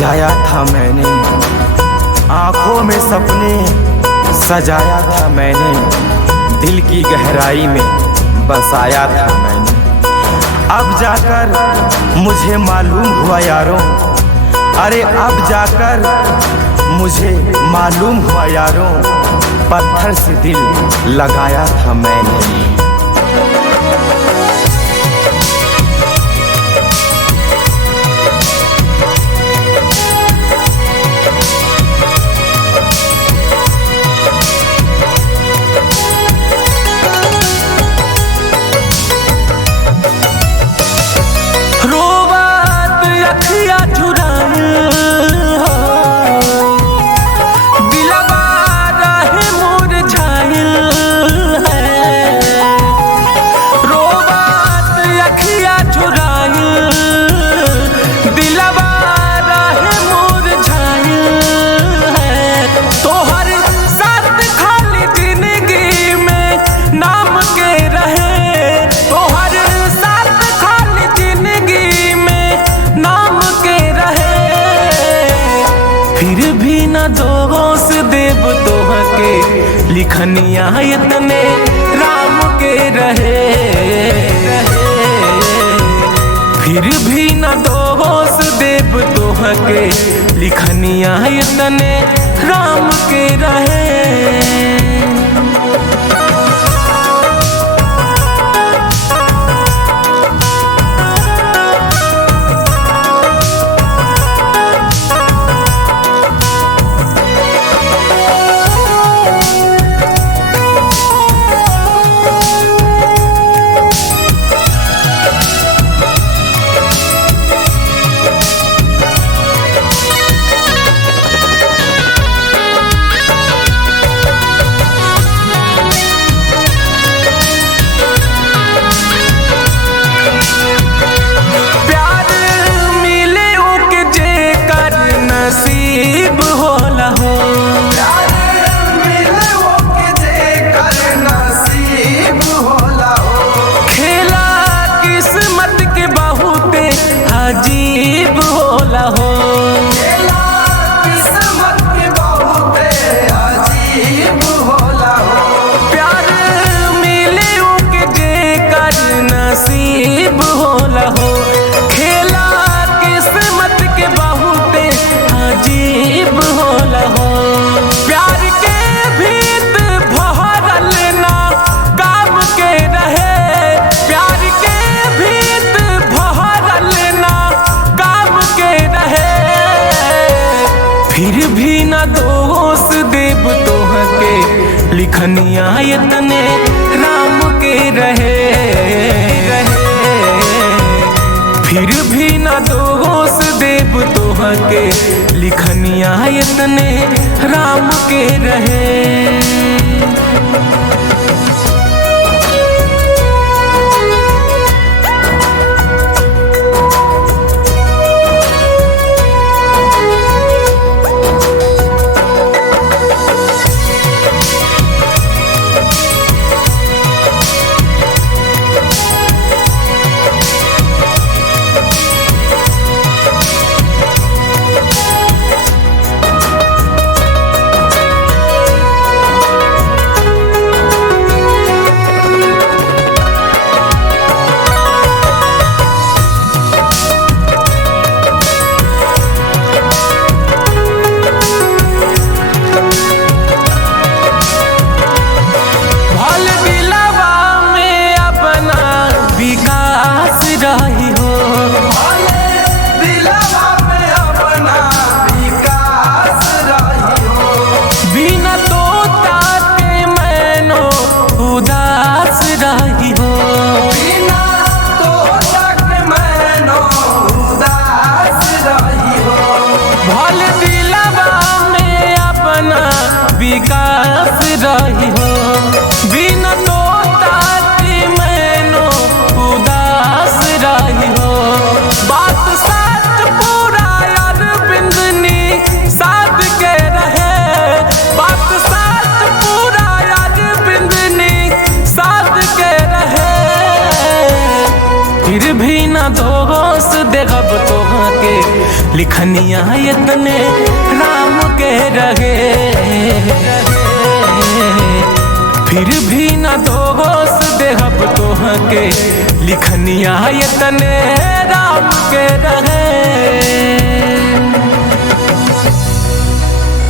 सजाया था मैंने, आंखों में सपने सजाया था मैंने, दिल की गहराई में बसाया था मैंने। अब जाकर मुझे मालूम हुआ यारों, अरे अब जाकर मुझे मालूम हुआ यारों, पत्थर से दिल लगाया था मैंने। फिर भी न दोष देव तोहके लिखनिया इतने राम के रहे। फिर भी न दोष देव तोहके लिखनिया इतने राम के रहे। नसीब होला हो नसीब होला हो, खेला किस्मत के बहुते अजीब होला हो। किस्मत के बहुते अजीब होला हो, प्यार मिले के जेकर नसीब होला हो। खेला किस्मत के बहुते अजीब होला हो। प्यार के भीत भरल ना काम के रहे। प्यार के भीत भरल ना काम के रहे। फिर भी न दोष देव तोहके लिखनिया इतने राम के रहे। फिर भी न दोष देव तोहके लिखनिया इतने राम के रहे। लिखनिया इतने राम के रहे। फिर भी न दोष देहब तोहके लिखनिया इतने राम के रहे।